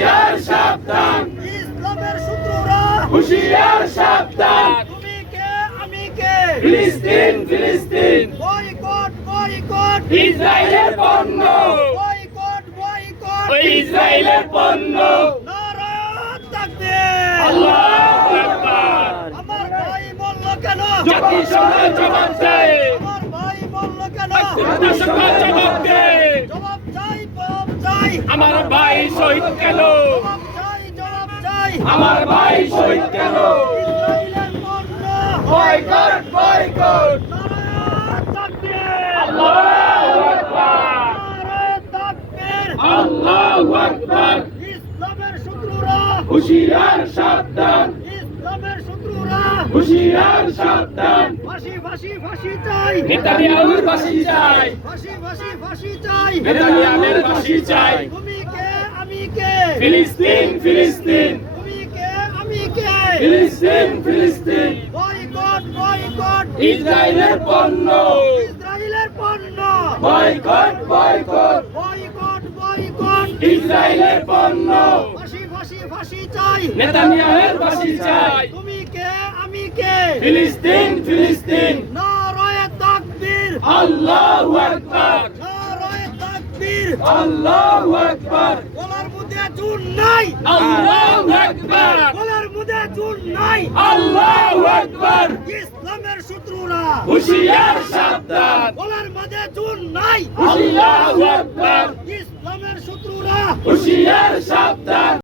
হুঁশিয়ার সাবধান, ইসলামের শত্রুরা হুঁশিয়ার সাবধান, তুমি কে আমি কে, ফিলিস্তিন ফিলিস্তিন, বয়কট বয়কট, ইসরায়েলের পণ্য, বয়কট বয়কট, ইসরায়েলের পণ্য। নারায়ে তাকবীর। আল্লাহু আকবার। আমার ভাই বলল কেন, জাতিসংঘ জবাব দেয়, আমার ভাই বলল কেন, জাতিসংঘ জবাব দেয়। জবাব চাই জবাব চাই, আমার ভাই শহীদ কেন, জবাব চাই জবাব চাই, আমার ভাই শহীদ কেন, ইসরায়েলের পণ্য বয়কট বয়কট। নারায়ে তাকবীর। আল্লাহু আকবার, নারায়ে তাকবীর। আল্লাহু আকবার। ইসলামের শত্রুরা হুঁশিয়ার সাবধান, ইসলামের শত্রুরা হুঁশিয়ার সাবধান, ফাঁসি ফাঁসি ফাঁসি চাই, নেতানিয়াহুর ফাঁসি চাই, ফাঁসি ফাঁসি ফাঁসি চাই, নেতানিয়াহুর ফাঁসি চাই। তুমি কে আমি কে, ফিলিস্তিন ফিলিস্তিন, তুমি কে আমি কে, ফিলিস্তিন ফিলিস্তিন, বয়কট বয়কট, ইসরায়েলের পণ্য, ইসরায়েলের পণ্য, বয়কট বয়কট, বয়কট বয়কট, ইসরায়েলের পণ্য, ফাঁসি ফাঁসি ফাঁসি চাই, নেতানিয়াহুর ফাঁসি চাই। তুমি কে আমি কে, ফিলিস্তিন ফিলিস্তিন, নারায়ে তাকবীর। আল্লাহু আকবার, নারায়ে তাকবীর। আল্লাহু আকবার, গলার মধ্যে চুন নাই, আল্লাহু আকবার, গলার মধ্যে চুন নাই, আল্লাহু আকবার। ইসলামের শত্রুরা হুঁশিয়ার সাবধান, গলার মধ্যে চুন নাই, আল্লাহু আকবার, ইসলামের শত্রুরা হুঁশিয়ার সাবধান।